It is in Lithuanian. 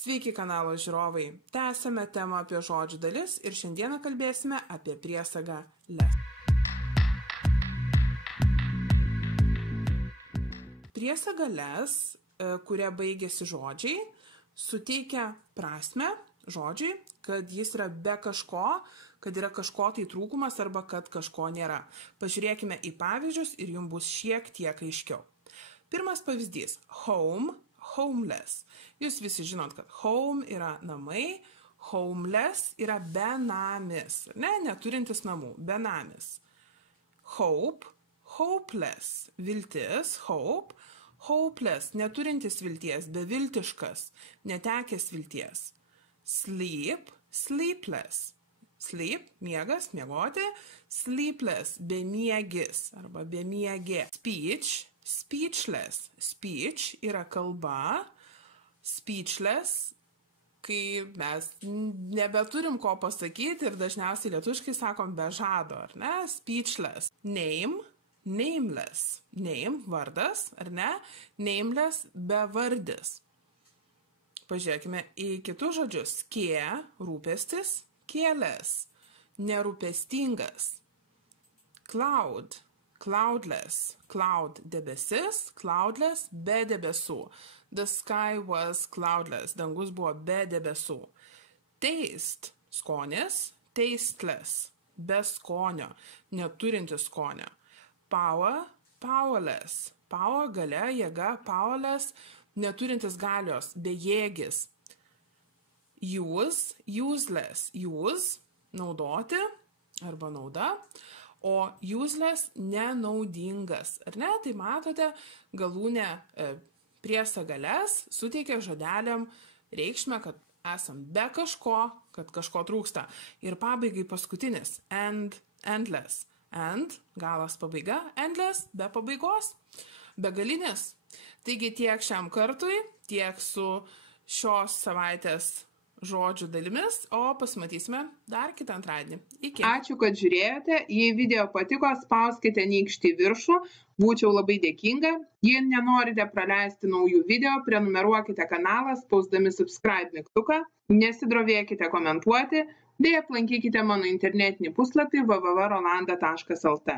Sveiki kanalo žiūrovai, tęsiame temą apie žodžių dalis ir šiandieną kalbėsime apie priesagą les. Priesaga les, kuria baigėsi žodžiai, suteikia prasme žodžiui, kad jis yra be kažko, kad yra kažko tai trūkumas arba kad kažko nėra. Pažiūrėkime į pavyzdžius ir jums bus šiek tiek aiškiau. Pirmas pavyzdys – home, homeless. Jūs visi žinot, kad home yra namai, homeless yra benamis, neturintis namų, benamis. Hope, hopeless, viltis, hope, hopeless, neturintis vilties, beviltiškas, netekęs vilties. Sleep, sleepless. Sleep, miegas, miegoti, sleepless, bemiegis arba bemiegė. Speech, speechless. Speech yra kalba, speechless, kai mes nebeturim ko pasakyti ir dažniausiai lietuviškai sakom be žado, ar ne? Speechless. Name, nameless. Name, vardas, ar ne? Nameless, bevardis. Pažiūrėkime į kitus žodžius. Care, rūpestis, careless, nerūpestingas. Cloud, cloudless, cloud debesis, cloudless, be debesų. The sky was cloudless, dangus buvo be debesų. Taste, skonis, tasteless, be skonio, neturintis skonio. Power, powerless, power, galia, jėga, powerless, neturintis galios, bejėgis. Use, useless, use, naudoti arba nauda, o useless, nenaudingas. Ar ne? Tai matote, galūnė priesaga les suteikia žodeliam reikšmę, kad esam be kažko, kad kažko trūksta. Ir pabaigai paskutinis, end, endless. End, galas pabaiga, endless, be pabaigos, begalinis. Taigi tiek šiam kartui, tiek su šios savaitės žodžių dalimis, o pasimatysime dar kitą antradienį. Iki. Ačiū, kad žiūrėjote. Jei video patiko, spauskite nykštį į viršų. Būčiau labai dėkinga. Jei nenorite praleisti naujų video, prenumeruokite kanalą, spausdami subscribe mygtuką. Nesidrovėkite komentuoti, bei aplankykite mano internetinį puslapį www.rolanda.lt.